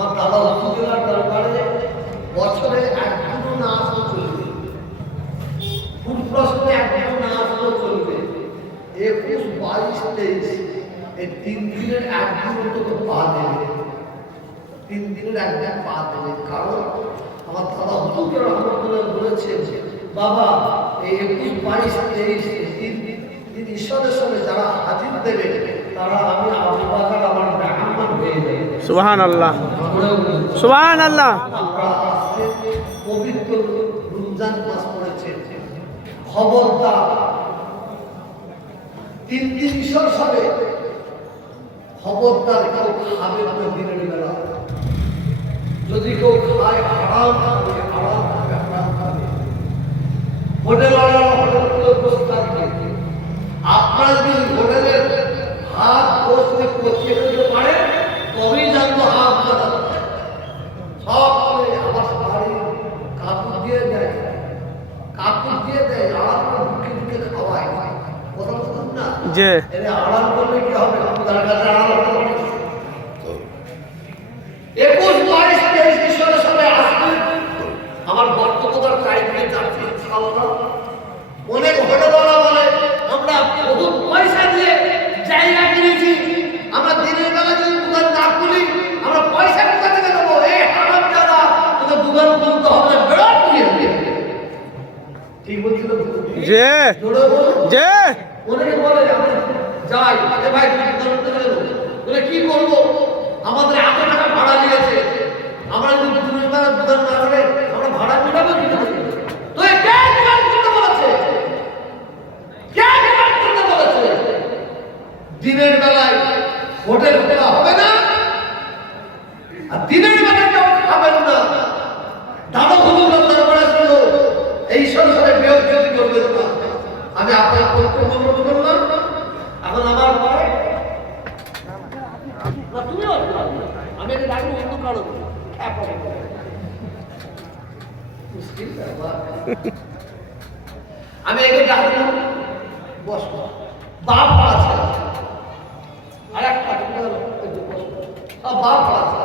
আমার দাদা হুজুরের দরবারে বছরে একদিনও না আসলে চলবে, ফুল প্রশ্নে একদিনও না আসলেও চলবে। 21, 22, 23 এই 3 দিনের একদিন অন্তত পা দেবে, 3 দিনের একদিন পা দেবে। কারণ আমার দাদা হুজুর রহমতুল্লাহ বলেছেন, বাবা এই 21, 22, 23 দিন ঈশ্বরের সঙ্গে যারা হাজির দেবে তারা আমি আবু বকর আমার মেহমান হয়ে যাবে। সুবহানাল্লাহ, সুবহানাল্লাহ। আমরা আজকে পবিত্র রমজান মাস পড়েছে, খবরদার 3 দিন ঈশ্বর সবে খবরদার কেউ খাবে না দিনের বেলা। যদি কেউ খায় হারাম খাবে, হারাম খাবে, হারাম খাবে। হোটেলওয়ালা হোটেলগুলো বসে থাকবে, আপনারা যদি হোটেলের হাত বসে পচিয়ে ফেলতে পারে তবেই জানবো হাত কাটা। সব করে আমার বাড়ি কাপড় দিয়ে দেয়, কাপড় দিয়ে দেয়, আড়াল করে ঢুকে ঢুকে খাওয়ায়। কথা বলুন না যে এর আড়াল করলে কি হবে? আপনার কাছে আড়াল করলে 21, 22, 23 ঈশ্বরের সামনে আসবে। আমার বক্তব্যটার টাইমে যাচ্ছে ইনশাআল্লাহ। অনেক হোটেলওয়ালা বলে আমরা বহুত পয়সা দিয়ে জায়গা কিনেছি, আমরা দিনের বেলা যদি দোকান না খুলি আমরা পয়সা কোথা থেকে দেবো? এই হারাম জানা তোকে দোকান খুলতে হবে না, বেরোট নিয়ে ঠিক বলছিল যে জোরে বলুন। যে অনেকে বলে আমি যাই, এ ভাই দোকান করতে গেল বলে কি করবো, আমাদের এত টাকা ভাড়া নিয়েছে, আমরা যদি দিনের বেলা দোকান না করে আমরা ভাড়া মেটাবো কি করে? তো এই কে দোকান করতে বলেছে? কে দোকান করতে বলেছে? দিনের বেলায় হোটেল খোলা হবে না, আর দিনের বেলায় কেউ খাবেন না। দাদা হুজুরের দরবারে ছিল এই সংসারে বেয়াদবি করবেন না। আমি আপনার বক্তব্য বললাম, এখন আমার পরে না তুমিও আমি এটা ডাকবো অন্য কারো মুশকিল ব্যাপার। আমি একে ডাকলাম, বসবো, বাপ আছে আর একটা বাপ আছে।